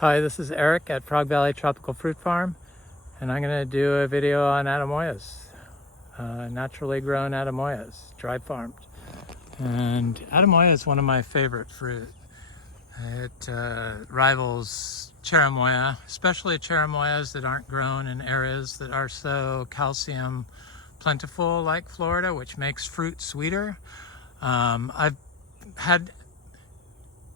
Hi, this is Eric at Frog Valley Tropical Fruit Farm, and I'm going to do a video on Atemoyas, naturally grown Atemoyas, dry farmed. And Atemoya is one of my favorite fruit. It rivals Cherimoya, especially Cherimoyas that aren't grown in areas that are so calcium plentiful like Florida, which makes fruit sweeter.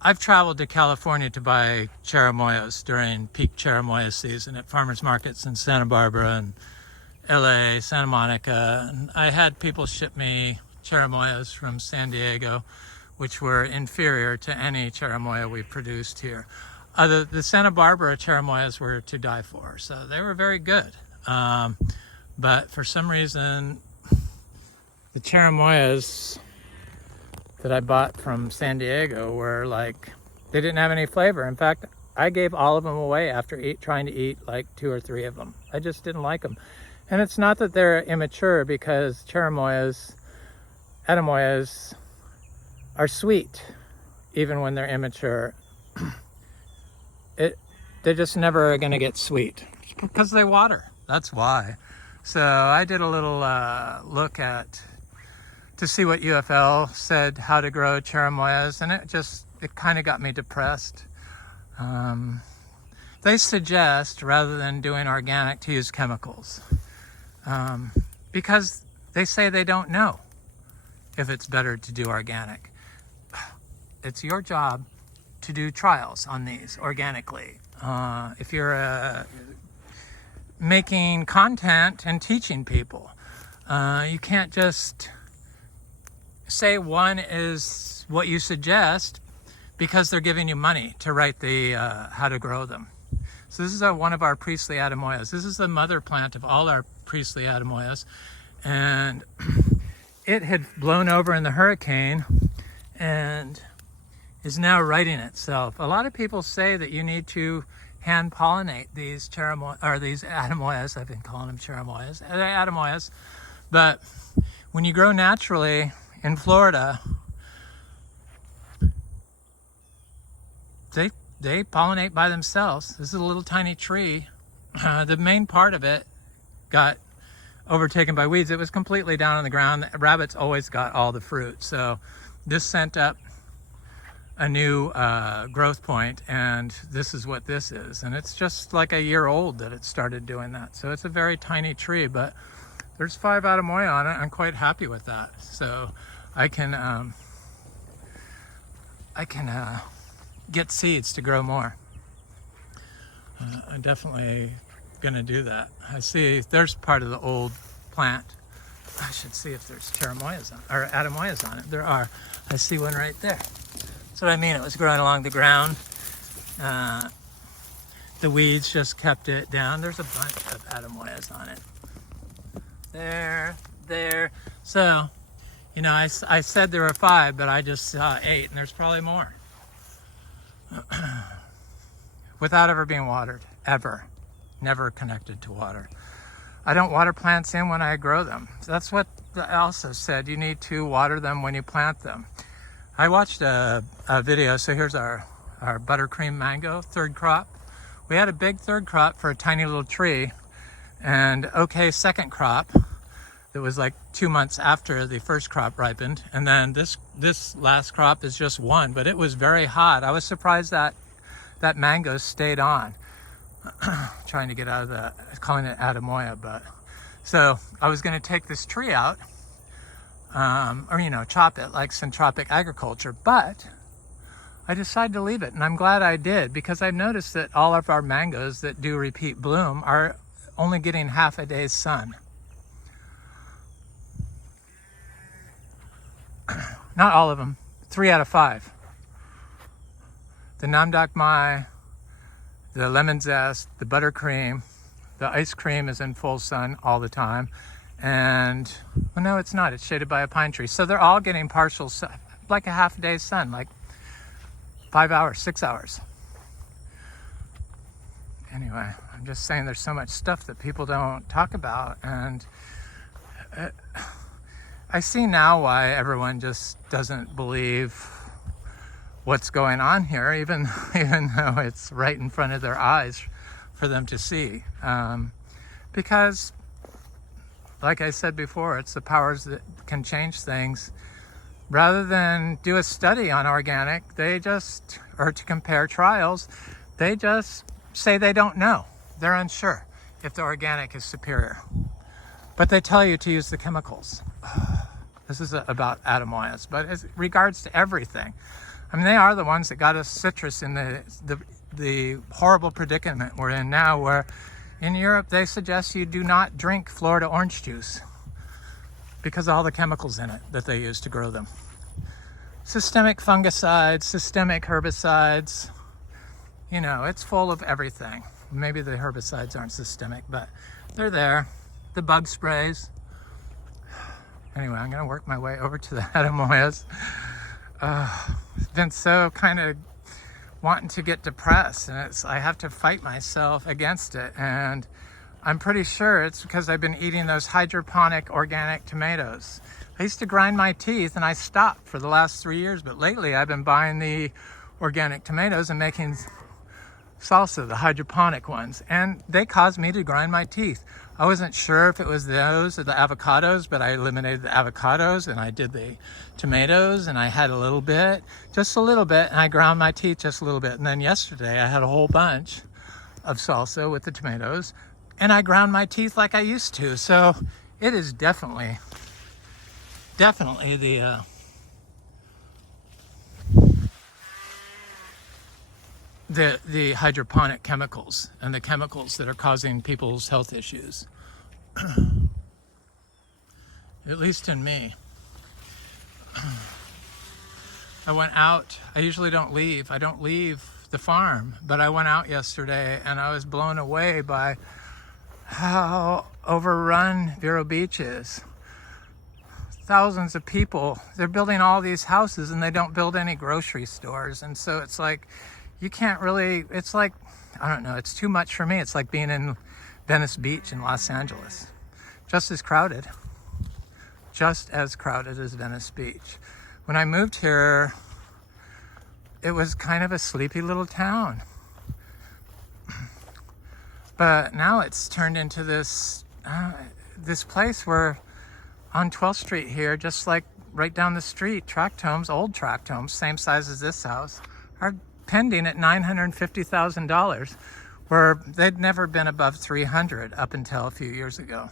I've traveled to California to buy Cherimoyas during peak Cherimoya season at farmers markets in Santa Barbara and LA, Santa Monica. And I had people ship me Cherimoyas from San Diego, which were inferior to any Cherimoya we produced here. The Santa Barbara Cherimoyas were to die for, so they were very good. But for some reason, the Cherimoyas that I bought from San Diego were like, they didn't have any flavor. In fact, I gave all of them away after trying to eat like 2 or 3 of them. I just didn't like them. And it's not that they're immature, because Cherimoyas, Atemoyas are sweet even when they're immature. They're just never gonna get sweet because they water. That's why. So I did a little look to see what UFL said how to grow Cherimoyas, and it kind of got me depressed. They suggest, rather than doing organic, to use chemicals, because they say they don't know if it's better to do organic. It's your job to do trials on these organically. If you're making content and teaching people, you can't just say one is what you suggest because they're giving you money to write the how to grow them. So this is one of our Priesly Atemoyas. This is the mother plant of all our Priesly Atemoyas, and it had blown over in the hurricane and is now righting itself. A lot of people say that you need to hand pollinate these these Atemoyas. I've been calling them Cherimoyas. They're Atemoyas, but when you grow naturally in Florida, they pollinate by themselves. This is a little tiny tree. The main part of it got overtaken by weeds. It was completely down on the ground. Rabbits always got all the fruit. So this sent up a new growth point, and this is what this is. And it's just like a year old that it started doing that. So it's a very tiny tree, but there's 5 Atemoya on it. I'm quite happy with that. So I can get seeds to grow more. I'm definitely gonna do that. I see there's part of the old plant. I should see if there's Cherimoyas or Atemoyas on it. There are. I see one right there. That's what I mean. It was growing along the ground. The weeds just kept it down. There's a bunch of Atemoyas on it. There. So, you know, I said there were 5, but I just saw 8, and there's probably more. Without ever being watered, ever. Never connected to water. I don't water plants in when I grow them. That's what I also said. You need to water them when you plant them. I watched a video. So here's our buttercream mango 3rd crop. We had a big 3rd crop for a tiny little tree, and okay 2nd crop that was like 2 months after the 1st crop ripened. And then this last crop is just 1, but it was very hot. I was surprised that mango stayed on. Trying to get out of calling it Atemoya, but so I was going to take this tree out, or chop it like centropic agriculture, but I decided to leave it, and I'm glad I did, because I've noticed that all of our mangoes that do repeat bloom are only getting half a day's sun. Not all of them, 3 out of 5. The Namdak Mai, the lemon zest, the buttercream, the ice cream is in full sun all the time. And, well, no, it's not. It's shaded by a pine tree. So they're all getting partial sun, like a half a day's sun, like 5 hours, 6 hours. Anyway, I'm just saying there's so much stuff that people don't talk about. And I see now why everyone just doesn't believe what's going on here, even though it's right in front of their eyes for them to see. Because, like I said before, it's the powers that can change things. Rather than do a study on organic, or to compare trials, they just say they don't know. They're unsure if the organic is superior. But they tell you to use the chemicals. This is about Atemoyas, but as regards to everything, I mean, they are the ones that got us citrus in the horrible predicament we're in now, where in Europe they suggest you do not drink Florida orange juice because of all the chemicals in it that they use to grow them. Systemic fungicides, systemic herbicides, you know, it's full of everything. Maybe the herbicides aren't systemic, but they're there. The bug sprays. Anyway, I'm gonna work my way over to the Atemoyas. It's been so kind of wanting to get depressed, and I have to fight myself against it. And I'm pretty sure it's because I've been eating those hydroponic organic tomatoes. I used to grind my teeth and I stopped for the last 3 years, but lately I've been buying the organic tomatoes and making salsa, the hydroponic ones, and they caused me to grind my teeth. I wasn't sure if it was those or the avocados, but I eliminated the avocados and I did the tomatoes, and I had a little bit, just a little bit, and I ground my teeth just a little bit. And then yesterday I had a whole bunch of salsa with the tomatoes, and I ground my teeth like I used to. So it is definitely the hydroponic chemicals and the chemicals that are causing people's health issues. At least in me. I went out. I usually don't leave. I don't leave the farm, but I went out yesterday and I was blown away by how overrun Vero Beach is. Thousands of people. They're building all these houses and they don't build any grocery stores. And so it's like, you can't really, it's like, I don't know, it's too much for me. It's like being in Venice Beach in Los Angeles. Just as crowded as Venice Beach. When I moved here, it was kind of a sleepy little town. But now it's turned into this place where on 12th Street here, just like right down the street, tract homes, old tract homes, same size as this house, are pending at $950,000, where they'd never been above 300 up until a few years ago.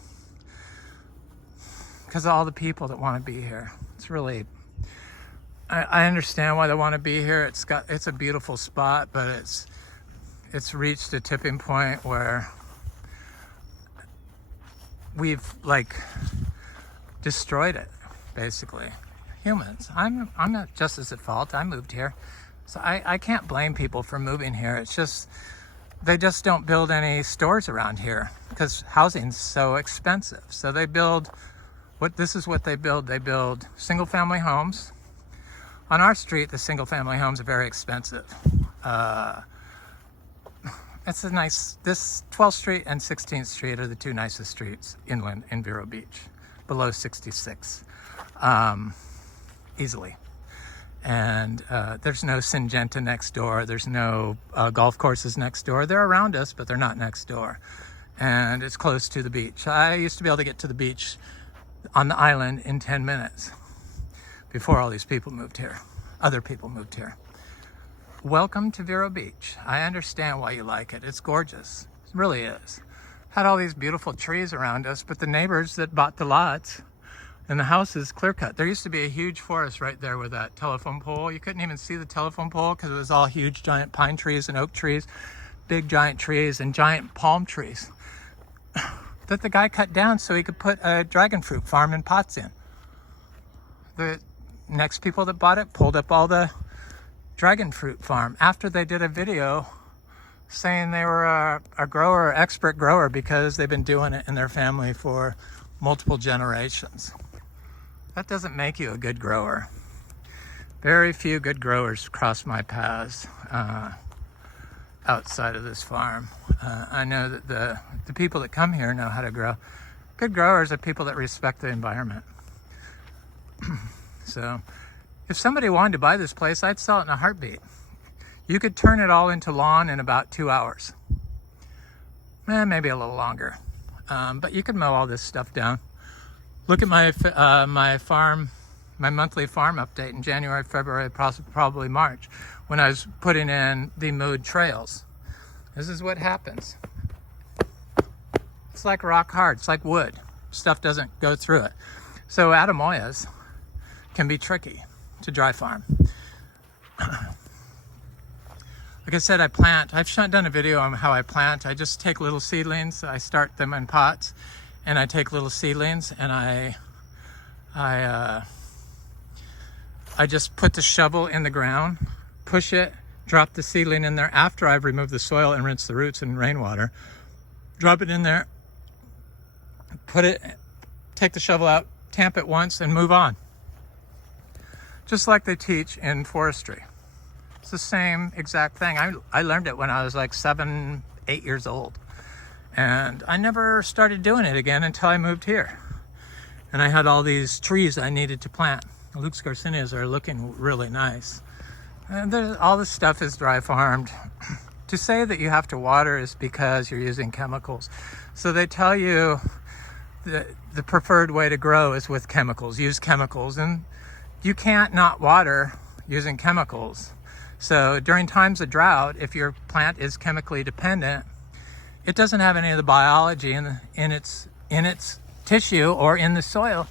Because of all the people that want to be here. It's really, I understand why they want to be here. It's a beautiful spot, but it's reached a tipping point where we've like destroyed it, basically. Humans. I'm not just as at fault. I moved here. So I can't blame people for moving here. It's just, they just don't build any stores around here because housing's so expensive. So they build, this is what they build. They build single family homes. On our street, the single family homes are very expensive. It's a nice, this 12th Street and 16th Street are the two nicest streets inland in Vero Beach, below 66, easily. And there's no Syngenta next door. There's no golf courses next door. They're around us, but they're not next door. And it's close to the beach. I used to be able to get to the beach on the island in 10 minutes before all these people moved here. Other people moved here. Welcome to Vero Beach. I understand why you like it. It's gorgeous. It really is. Had all these beautiful trees around us, but the neighbors that bought the lots and the house is clear cut. There used to be a huge forest right there with that telephone pole. You couldn't even see the telephone pole because it was all huge giant pine trees and oak trees, big giant trees and giant palm trees that the guy cut down so he could put a dragon fruit farm in pots in. The next people that bought it pulled up all the dragon fruit farm after they did a video saying they were a grower, expert grower, because they've been doing it in their family for multiple generations. That doesn't make you a good grower. Very few good growers cross my paths outside of this farm. I know that the people that come here know how to grow. Good growers are people that respect the environment. So If somebody wanted to buy this place, I'd sell it in a heartbeat. You could turn it all into lawn in about 2 hours. Maybe a little longer. But you could mow all this stuff down. Look at my my monthly farm update in January, February, probably March, when I was putting in the mowed trails. This is what happens. It's like rock hard. It's like wood. Stuff doesn't go through it. So Atemoyas can be tricky to dry farm. Like I said, I plant. I've done a video on how I plant. I just take little seedlings. I start them in pots, and I take little seedlings, and I just put the shovel in the ground, push it, drop the seedling in there after I've removed the soil and rinsed the roots in rainwater. Drop it in there, take the shovel out, tamp it once, and move on. Just like they teach in forestry. It's the same exact thing. I learned it when I was like 7, 8 years old. And I never started doing it again until I moved here. And I had all these trees I needed to plant. Luke's Garcinias are looking really nice. And all this stuff is dry farmed. To say that you have to water is because you're using chemicals. So they tell you that the preferred way to grow is with chemicals. Use chemicals. And you can't not water using chemicals. So during times of drought, if your plant is chemically dependent, it doesn't have any of the biology in its tissue or in the soil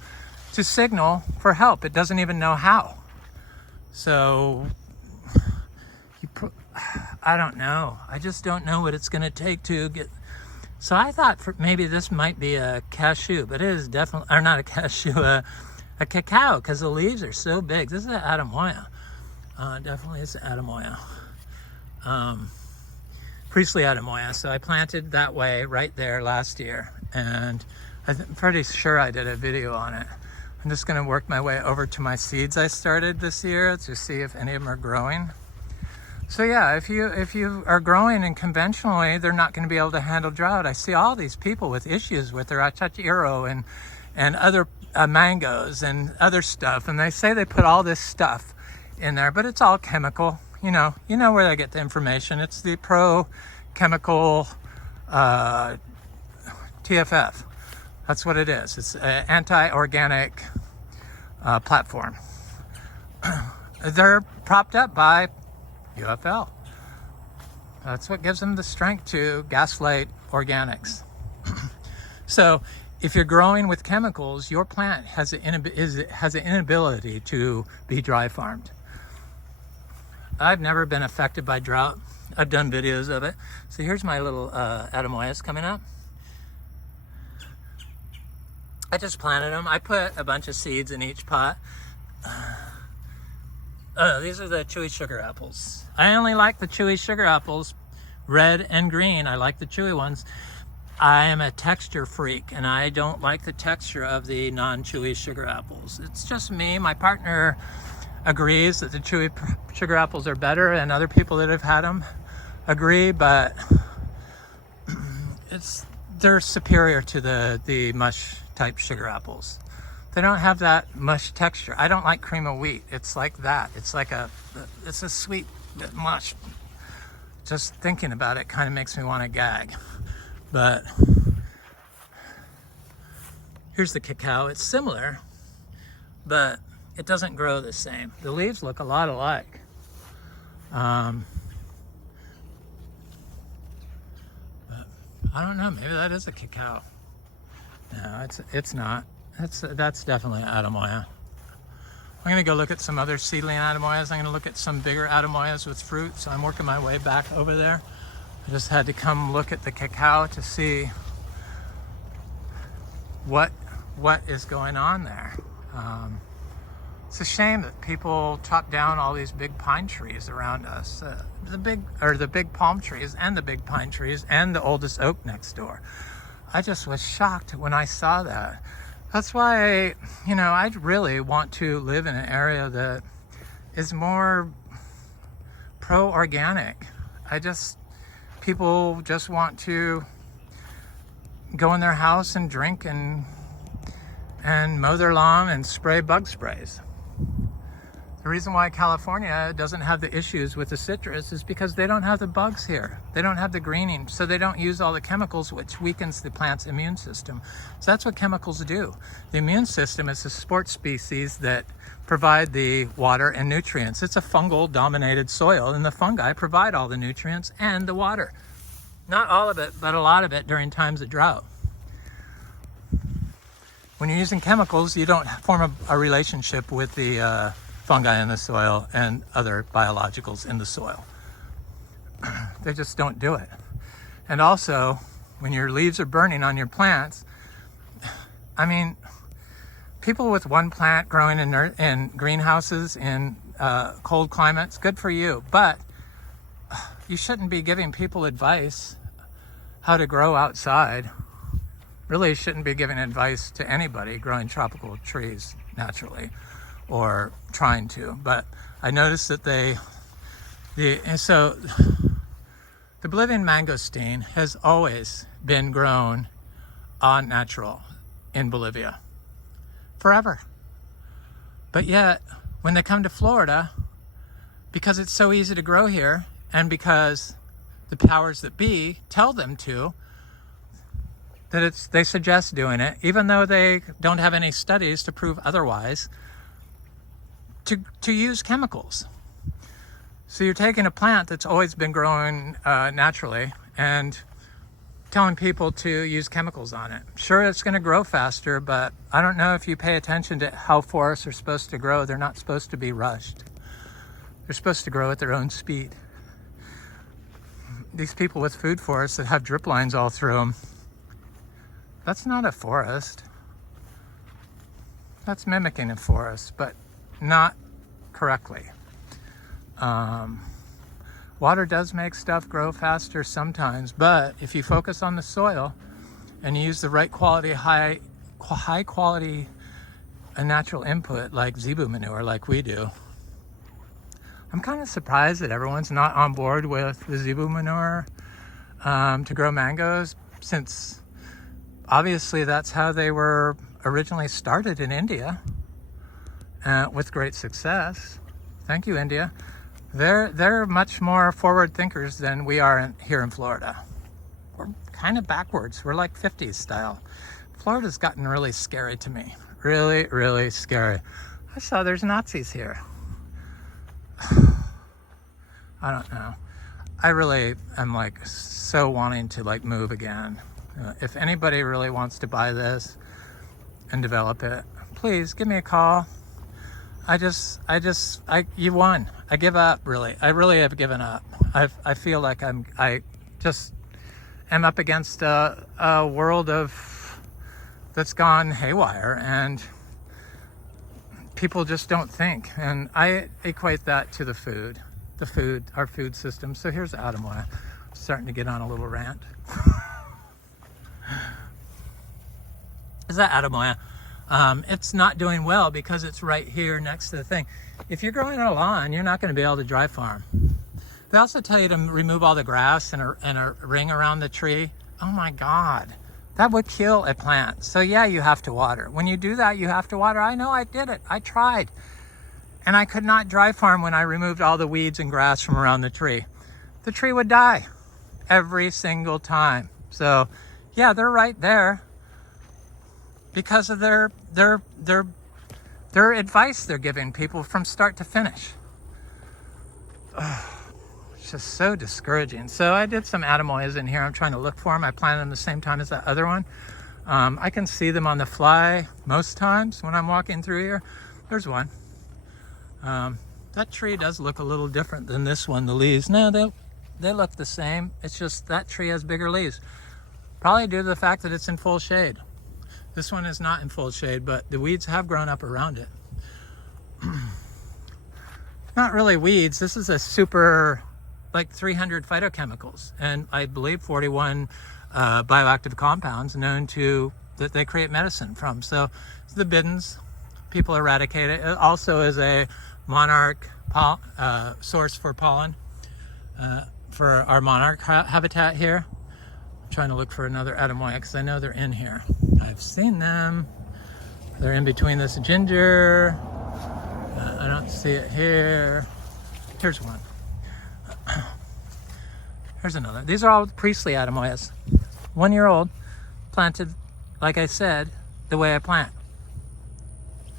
to signal for help. It doesn't even know how. So I don't know. I just don't know what it's going to take to get. So I thought maybe this might be a cashew, but it is definitely, or not a cashew, a cacao, because the leaves are so big. This is an Atemoya. Definitely it's Atemoya. Priesly Atemoya. So I planted that way right there last year, and I'm pretty sure I did a video on it. I'm just going to work my way over to my seeds I started this year to see if any of them are growing. So yeah, if you are growing and conventionally, they're not going to be able to handle drought. I see all these people with issues with their achachiro and other mangoes and other stuff, and they say they put all this stuff in there, but it's all chemical. You know where they get the information. It's the pro chemical TFF. That's what it is. It's an anti-organic platform. They're propped up by UFL. That's what gives them the strength to gaslight organics. So if you're growing with chemicals, your plant has an inability to be dry farmed. I've never been affected by drought. I've done videos of it. So here's my little Atemoyas coming up. I just planted them. I put a bunch of seeds in each pot. These are the chewy sugar apples. I only like the chewy sugar apples, red and green. I like the chewy ones. I am a texture freak, and I don't like the texture of the non-chewy sugar apples. It's just me. My partner agrees that the chewy sugar apples are better, and other people that have had them agree, but they're superior to the mush type sugar apples. They don't have that mush texture. I don't like cream of wheat. It's like that. It's a sweet mush. Just thinking about it kind of makes me want to gag. But here's the cacao. It's similar, but it doesn't grow the same. The leaves look a lot alike. But I don't know. Maybe that is a cacao. No, it's not. That's definitely an Atemoya. I'm going to go look at some other seedling Atemoyas. I'm going to look at some bigger Atemoyas with fruit. So I'm working my way back over there. I just had to come look at the cacao to see what is going on there. It's a shame that people chop down all these big pine trees around us. The big palm trees and the big pine trees and the oldest oak next door. I just was shocked when I saw that. That's why, I really want to live in an area that is more pro-organic. People just want to go in their house and drink and mow their lawn and spray bug sprays. The reason why California doesn't have the issues with the citrus is because they don't have the bugs here. They don't have the greening, so they don't use all the chemicals, which weakens the plant's immune system. So that's what chemicals do. The immune system is the support species that provide the water and nutrients. It's a fungal dominated soil, and the fungi provide all the nutrients and the water. Not all of it, but a lot of it during times of drought. When you're using chemicals, you don't form a relationship with the fungi in the soil and other biologicals in the soil. They just don't do it. And also, when your leaves are burning on your plants, I mean, people with one plant growing in greenhouses in cold climates, good for you, but you shouldn't be giving people advice how to grow outside. Really shouldn't be giving advice to anybody growing tropical trees naturally, or trying to. But I noticed that the Bolivian mangosteen has always been grown en natural in Bolivia forever. But yet, when they come to Florida, because it's so easy to grow here, and because the powers that be tell them to, that they suggest doing it, even though they don't have any studies to prove otherwise, to use chemicals. So you're taking a plant that's always been growing naturally and telling people to use chemicals on it. Sure, it's going to grow faster, but I don't know if you pay attention to how forests are supposed to grow. They're not supposed to be rushed. They're supposed to grow at their own speed. These people with food forests that have drip lines all through them, that's not a forest. That's mimicking a forest, but not correctly. Water does make stuff grow faster sometimes, but if you focus on the soil and you use the right quality, high quality natural input like zebu manure, like we do. I'm kind of surprised that everyone's not on board with the zebu manure to grow mangoes, since obviously that's how they were originally started in India, with great success. Thank you, India. They're much more forward thinkers than we are here in Florida. We're kind of backwards. We're like 50s style. Florida's gotten really scary to me. Really, really scary. I saw there's Nazis here. I don't know. I really am like so wanting to like move again. If anybody really wants to buy this and develop it, please give me a call. You won. I give up, really. I really have given up. I feel like I just am up against a world that's gone haywire, and people just don't think. And I equate that to our food system. So here's Atemoya. Starting to get on a little rant. Is that Atemoya? It's not doing well because it's right here next to the thing. If you're growing on a lawn, you're not going to be able to dry farm. They also tell you to remove all the grass and a ring around the tree. Oh my God, that would kill a plant. So yeah, you have to water. When you do that, you have to water. I know, I did it. I tried. And I could not dry farm when I removed all the weeds and grass from around the tree. The tree would die every single time. So yeah, they're right there because of their advice they're giving people from start to finish. It's just so discouraging. So I did some Atemoyas in here. I'm trying to look for them. I planted them the same time as that other one. I can see them on the fly most times when I'm walking through here. There's one. That tree does look a little different than this one. The leaves, no, they look the same. It's just that tree has bigger leaves. Probably due to the fact that it's in full shade. This one is not in full shade, but the weeds have grown up around it. Not really weeds. This is a super, like 300 phytochemicals, and I believe 41 bioactive compounds known to, that they create medicine from. So the bidens, people eradicate it. It also is a monarch source for pollen for our monarch habitat here. I'm trying to look for another Atemoya because I know they're in here. I've seen them. They're in between this ginger. I don't see it here. Here's one. Here's another. These are all Priesly Atemoyas. 1 year old, planted, like I said, the way I plant.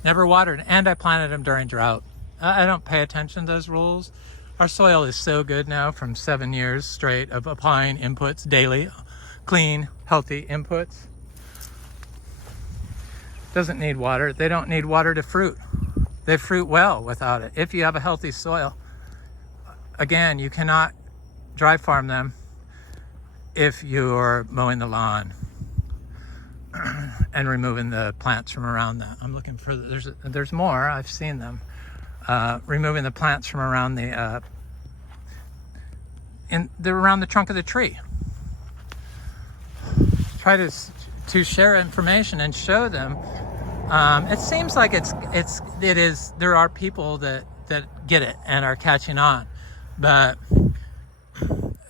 Never watered, and I planted them during drought. I don't pay attention to those rules. Our soil is so good now from 7 years straight of applying inputs daily, clean, healthy inputs. Doesn't need water. They don't need water to fruit. They fruit well without it. If you have a healthy soil, again, you cannot dry farm them if you're mowing the lawn and removing the plants from around that. I'm looking for, there's more, I've seen them. Removing the plants from around they're around the trunk of the tree. Try to share information and show them. It seems like there are people that get it and are catching on, but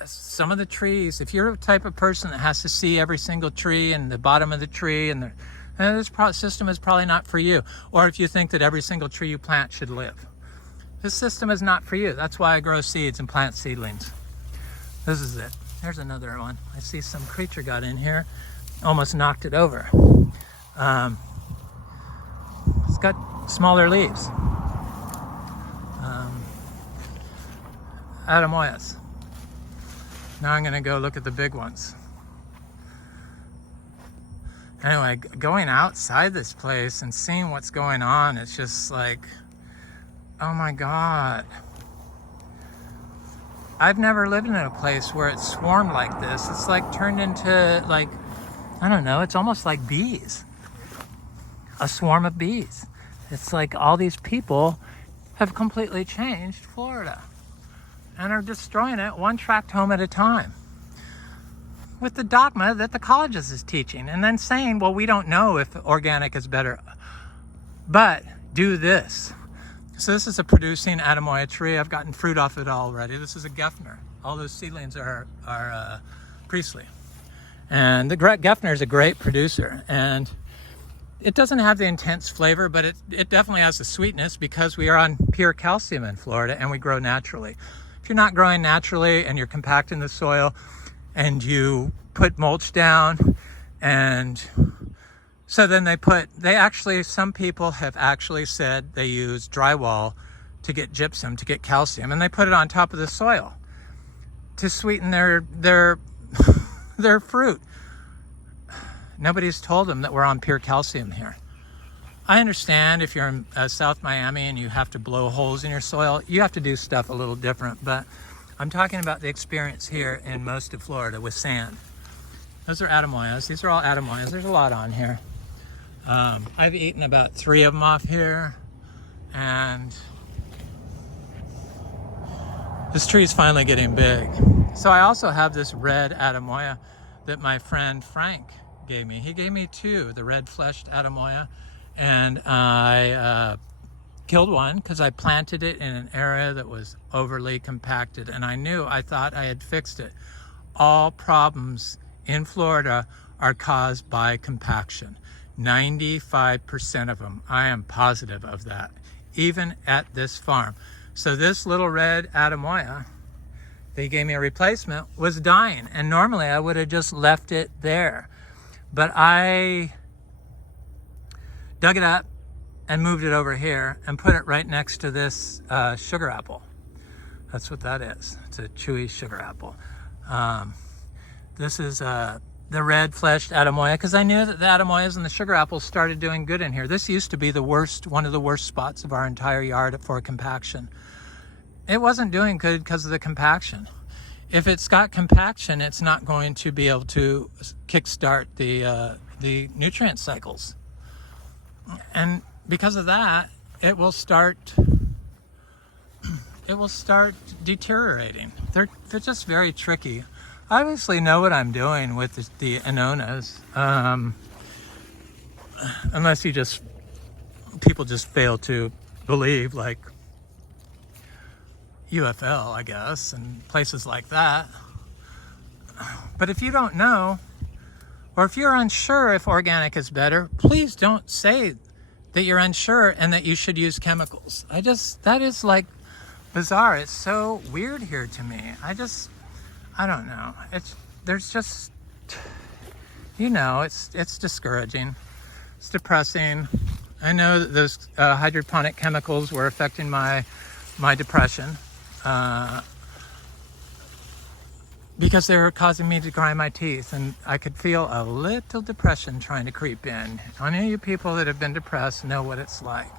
some of the trees, if you're a type of person that has to see every single tree and the bottom of the tree, and this system is probably not for you. Or if you think that every single tree you plant should live, this system is not for you. That's why I grow seeds and plant seedlings. This is it. Here's another one. I see some creature got in here, almost knocked it over. It's got smaller leaves. Atemoyas. Now I'm going to go look at the big ones. Anyway, going outside this place and seeing what's going on, it's just like, oh my God. I've never lived in a place where it's swarmed like this. It's like turned into like, I don't know, it's almost like bees. A swarm of bees. It's like all these people have completely changed Florida and are destroying it one tract home at a time with the dogma that the colleges is teaching, and then saying, well, we don't know if organic is better, but do this. So this is a producing Atemoya tree. I've gotten fruit off it already. This is a Gefner. All those seedlings are Priesly. And the Gefner is a great producer, and it doesn't have the intense flavor, but it definitely has the sweetness because we are on pure calcium in Florida and we grow naturally. If you're not growing naturally and you're compacting the soil and you put mulch down, and so then some people have actually said they use drywall to get gypsum, to get calcium, and they put it on top of the soil to sweeten their fruit. Nobody's told them that we're on pure calcium here. I understand if you're in South Miami and you have to blow holes in your soil, you have to do stuff a little different, but I'm talking about the experience here in most of Florida with sand. Those are Atemoyas. These are all Atemoyas. There's a lot on here. I've eaten about 3 of them off here, and this tree is finally getting big. So I also have this red Atemoya that my friend Frank gave me. He gave me 2, the red fleshed Atemoya, and I killed one because I planted it in an area that was overly compacted, and I thought I had fixed it. All problems in Florida are caused by compaction. 95% of them. I am positive of that, even at this farm. So this little red Atemoya, they gave me a replacement, was dying, and normally I would have just left it there. But I dug it up and moved it over here and put it right next to this sugar apple. That's what that is. It's a chewy sugar apple. This is the red fleshed Atemoya, because I knew that the Atemoyas and the sugar apples started doing good in here. This used to be one of the worst spots of our entire yard for compaction. It wasn't doing good because of the compaction. If it's got compaction, it's not going to be able to kickstart the nutrient cycles. And because of that, it will start deteriorating. They're just very tricky. I obviously know what I'm doing with the anonas, unless people just fail to believe, like UFL, I guess, and places like that. But if you don't know, or if you're unsure if organic is better, please don't say that you're unsure and that you should use chemicals. That is like bizarre. It's so weird here to me. I don't know. There's just, it's discouraging. It's depressing. I know that those hydroponic chemicals were affecting my depression because they were causing me to grind my teeth, and I could feel a little depression trying to creep in. Any of you people that have been depressed know what it's like.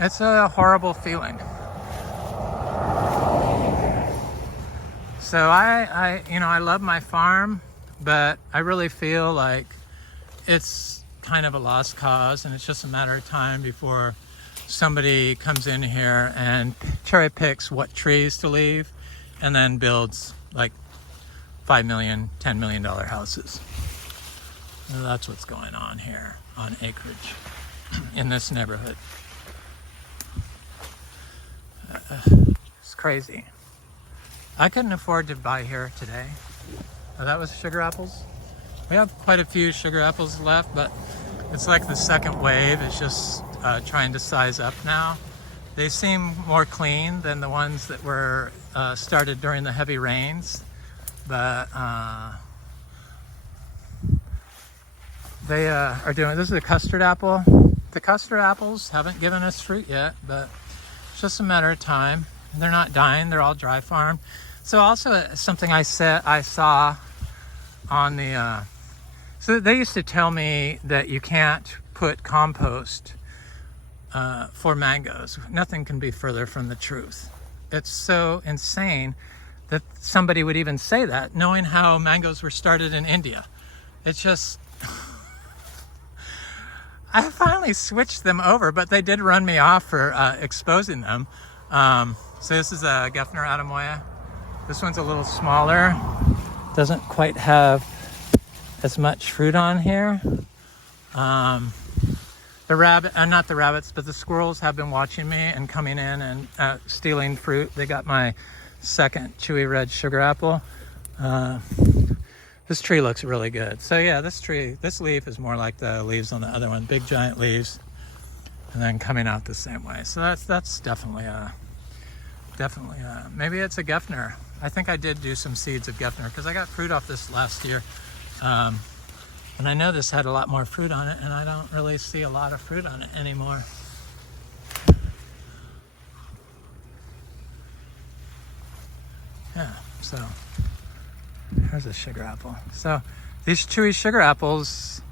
It's a horrible feeling. So I love my farm, but I really feel like it's kind of a lost cause, and it's just a matter of time before somebody comes in here and cherry picks what trees to leave and then builds like $5 million, $10 million houses. And that's what's going on here on acreage in this neighborhood. It's crazy. I couldn't afford to buy here today. Oh, that was sugar apples. We have quite a few sugar apples left, but it's like the second wave is just trying to size up now. They seem more clean than the ones that were started during the heavy rains, but they are doing, this is a custard apple. The custard apples haven't given us fruit yet, but it's just a matter of time. They're not dying, they're all dry farmed. So also something I saw on the, so they used to tell me that you can't put compost for mangoes. Nothing can be further from the truth. It's so insane that somebody would even say that, knowing how mangoes were started in India. It's just, I finally switched them over, but they did run me off for exposing them. So this is a Gefner Atemoya. This one's a little smaller. Doesn't quite have as much fruit on here. Not the rabbits, but the squirrels have been watching me and coming in and stealing fruit. They got my second chewy red sugar apple. This tree looks really good. So yeah, this leaf is more like the leaves on the other one, big giant leaves, and then coming out the same way. So that's definitely maybe it's a Gefner. I think I did do some seeds of Gefner because I got fruit off this last year. And I know this had a lot more fruit on it, and I don't really see a lot of fruit on it anymore. Yeah, so here's a sugar apple. So these chewy sugar apples,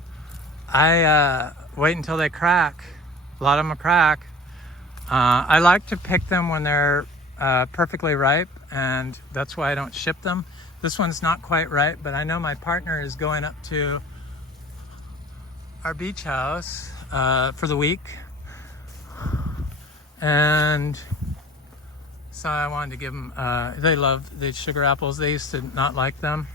I wait until they crack. A lot of them crack. I like to pick them when they're perfectly ripe, and that's why I don't ship them. This one's not quite ripe, but I know my partner is going up to our beach house for the week, and so I wanted to give them, they love the sugar apples. They used to not like them.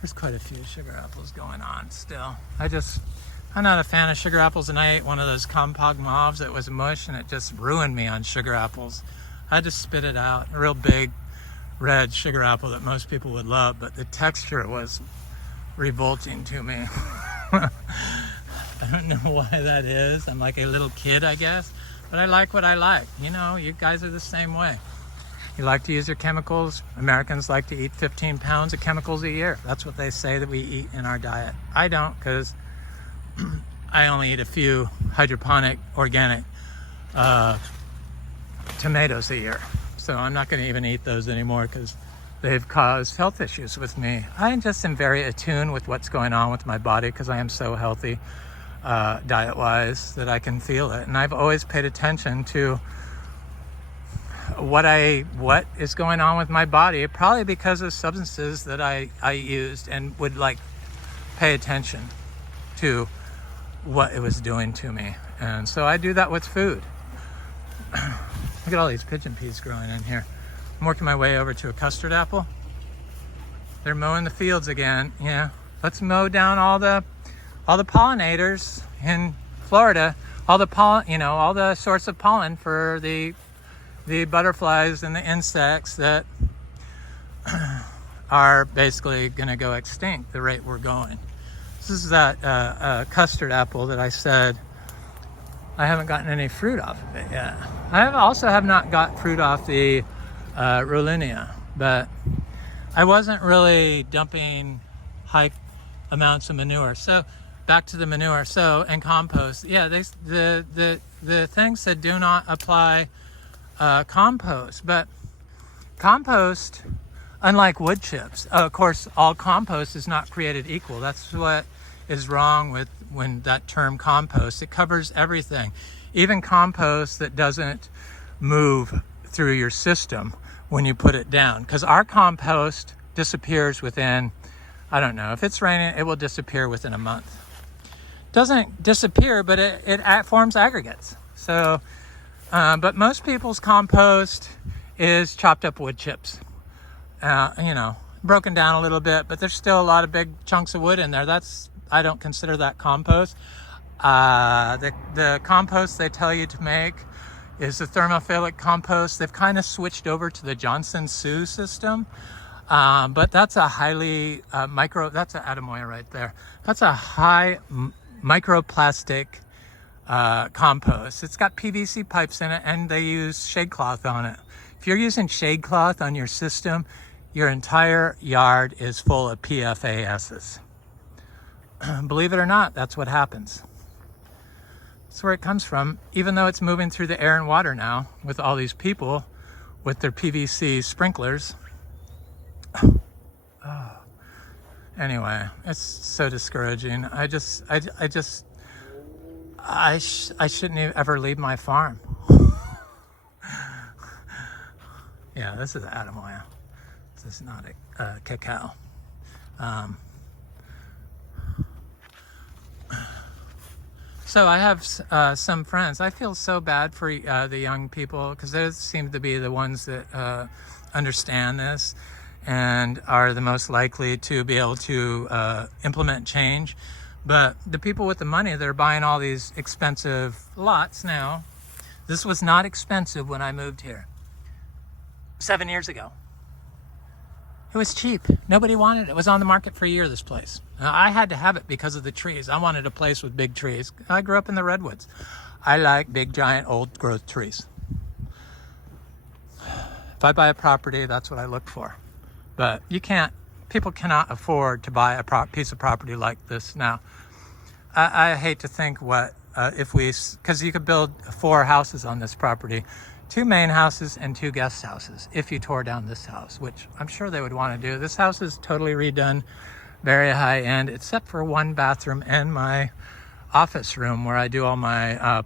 There's quite a few sugar apples going on still. I'm not a fan of sugar apples, and I ate one of those Compog Mauves that was mush, and it just ruined me on sugar apples. I just spit it out. A real big red sugar apple that most people would love, but the texture was revolting to me. I don't know why that is. I'm like a little kid, I guess, but I like what I like. You guys are the same way. You like to use your chemicals. Americans like to eat 15 pounds of chemicals a year. That's what they say that we eat in our diet. I don't, because I only eat a few hydroponic, organic tomatoes a year. So I'm not going to even eat those anymore because they've caused health issues with me. I just am very attuned with what's going on with my body because I am so healthy diet-wise that I can feel it. And I've always paid attention to what is going on with my body, probably because of substances that I used, and would pay attention to what it was doing to me. And so I do that with food. Look at all these pigeon peas growing in here. I'm working my way over to a custard apple. They're mowing the fields again. Yeah, let's mow down all the pollinators in Florida. All the sorts of pollen for the butterflies and the insects that are basically going to go extinct the rate we're going. This is that custard apple that I said I haven't gotten any fruit off of it yet. I also have not got fruit off the Rollinia, but I wasn't really dumping high amounts of manure. So back to the manure. So and compost. Yeah, the thing said do not apply compost, but compost, unlike wood chips, of course, all compost is not created equal. That's what is wrong with when that term compost. It covers everything, even compost that doesn't move through your system when you put it down. Because our compost disappears within, I don't know, if it's raining, it will disappear within a month. Doesn't disappear, but it forms aggregates. So, but most people's compost is chopped up wood chips. You know, broken down a little bit, but there's still a lot of big chunks of wood in there. I don't consider that compost. The compost they tell you to make is the thermophilic compost. They've kind of switched over to the Johnson-Su system, but that's a highly that's an Atemoya right there. That's a high microplastic compost. It's got PVC pipes in it, and they use shade cloth on it. If you're using shade cloth on your system, your entire yard is full of PFASs. Believe it or not, that's what happens. That's where it comes from, even though it's moving through the air and water now with all these people with their PVC sprinklers. Oh. Anyway, it's so discouraging. I shouldn't ever leave my farm. Yeah, this is Atemoya. This is not a cacao. So I have some friends. I feel so bad for the young people because they seem to be the ones that understand this and are the most likely to be able to implement change. But the people with the money, they're buying all these expensive lots now. This was not expensive when I moved here 7 years ago. It was cheap. Nobody wanted it. It was on the market for a year, this place. Now, I had to have it because of the trees. I wanted a place with big trees. I grew up in the redwoods. I like big, giant, old growth trees. If I buy a property, that's what I look for. But people cannot afford to buy a piece of property like this now. I hate to think because you could build 4 houses on this property. 2 main houses and 2 guest houses if you tore down this house, which I'm sure they would want to do. This house is totally redone, very high end, except for 1 bathroom and my office room where I do all my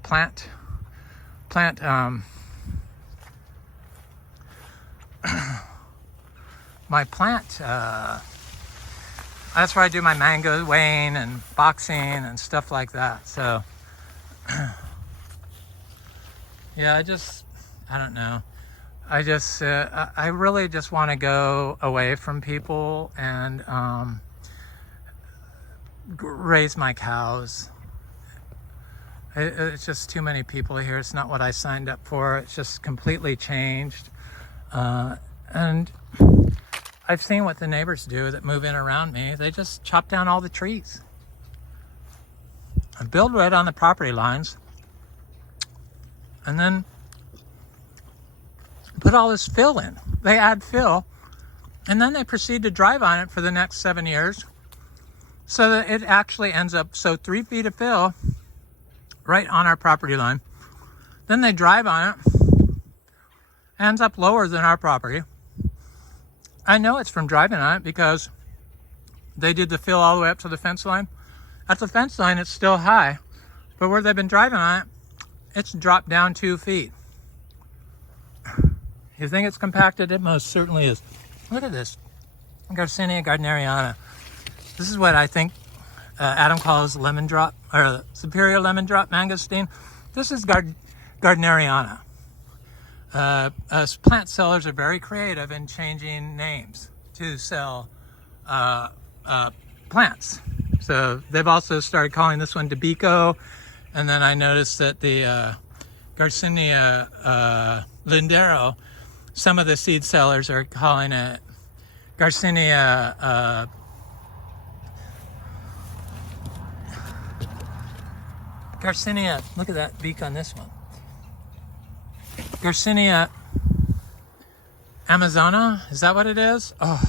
that's where I do my mango weighing and boxing and stuff like that. So yeah, I don't know. I really just want to go away from people and raise my cows. It's just too many people here. It's not what I signed up for. It's just completely changed. And I've seen what the neighbors do that move in around me. They just chop down all the trees. I build right on the property lines. And then put all this fill in. They add fill, and then they proceed to drive on it for the next 7 years, so that it actually ends up 3 feet of fill right on our property line. Then they drive on it, ends up lower than our property. I know it's from driving on it because they did the fill all the way up to the fence line. At the fence line, it's still high, but where they've been driving on it, it's dropped down 2 feet. You think it's compacted? It most certainly is. Look at this. Garcinia gardneriana. This is what I think Adam calls lemon drop, or superior lemon drop mangosteen. This is gardneriana. Plant sellers are very creative in changing names to sell plants. So they've also started calling this one Debico. And then I noticed that the Garcinia Lindero, some of the seed sellers are calling it Garcinia Garcinia, look at that beak on this one. Garcinia Amazona, is that what it is? Oh,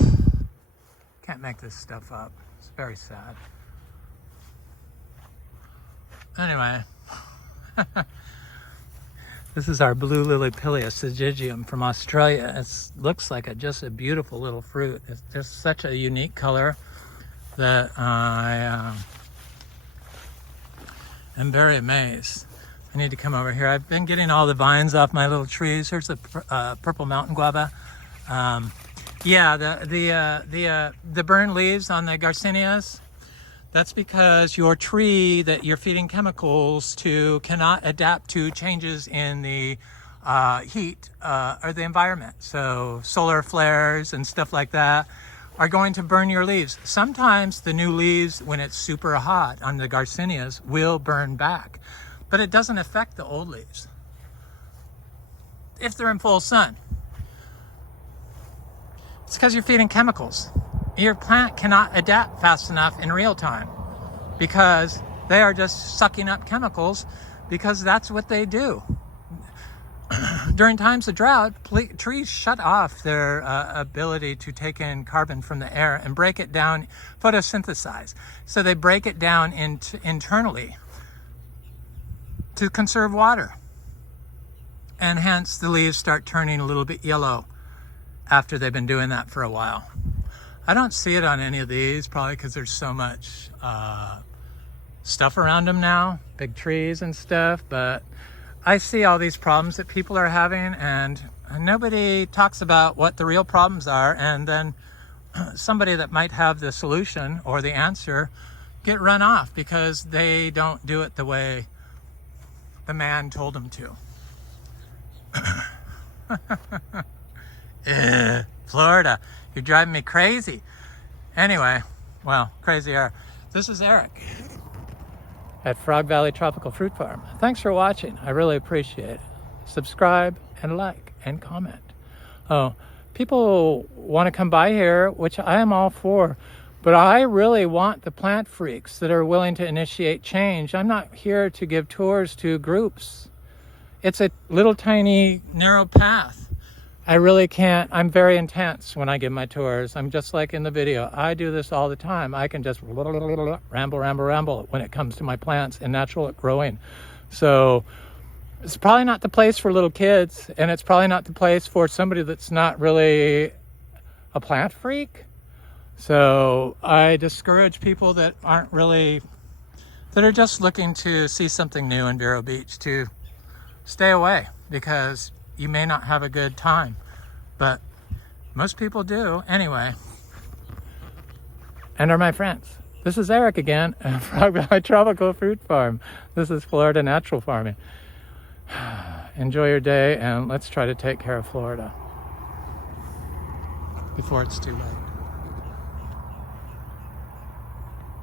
can't make this stuff up. It's very sad. Anyway, this is our blue lilipilia syzygium from Australia. It looks like just a beautiful little fruit. It's just such a unique color that I am very amazed. I need to come over here. I've been getting all the vines off my little trees. Here's the purple mountain guava. Yeah, the burned leaves on the Garcinias, that's because your tree that you're feeding chemicals to cannot adapt to changes in the heat or the environment. So solar flares and stuff like that are going to burn your leaves. Sometimes the new leaves, when it's super hot on the Garcinias, will burn back, but it doesn't affect the old leaves if they're in full sun. It's because you're feeding chemicals. Your plant cannot adapt fast enough in real time because they are just sucking up chemicals because that's what they do. During times of drought, trees shut off their ability to take in carbon from the air and break it down, photosynthesize. So they break it down internally to conserve water. And hence the leaves start turning a little bit yellow after they've been doing that for a while. I don't see it on any of these, probably because there's so much stuff around them now, big trees and stuff, but I see all these problems that people are having, and nobody talks about what the real problems are, and then somebody that might have the solution or the answer get run off because they don't do it the way the man told them to. Florida, you're driving me crazy. Anyway, well, crazier. This is Eric at Frog Valley Tropical Fruit Farm. Thanks for watching. I really appreciate it. Subscribe and like and comment. Oh, people want to come by here, which I am all for, but I really want the plant freaks that are willing to initiate change. I'm not here to give tours to groups. It's a little tiny narrow path. I really can't. I'm very intense when I give my tours. I'm just like in the video. I do this all the time. I can just ramble when it comes to my plants and natural growing. So it's probably not the place for little kids, and it's probably not the place for somebody that's not really a plant freak. So I discourage people that are just looking to see something new in Vero Beach to stay away, because you may not have a good time, but most people do anyway, and are my friends. This is Eric again at Frog Valley Tropical Fruit Farm. This is Florida natural farming. Enjoy your day, and let's try to take care of Florida before it's too late.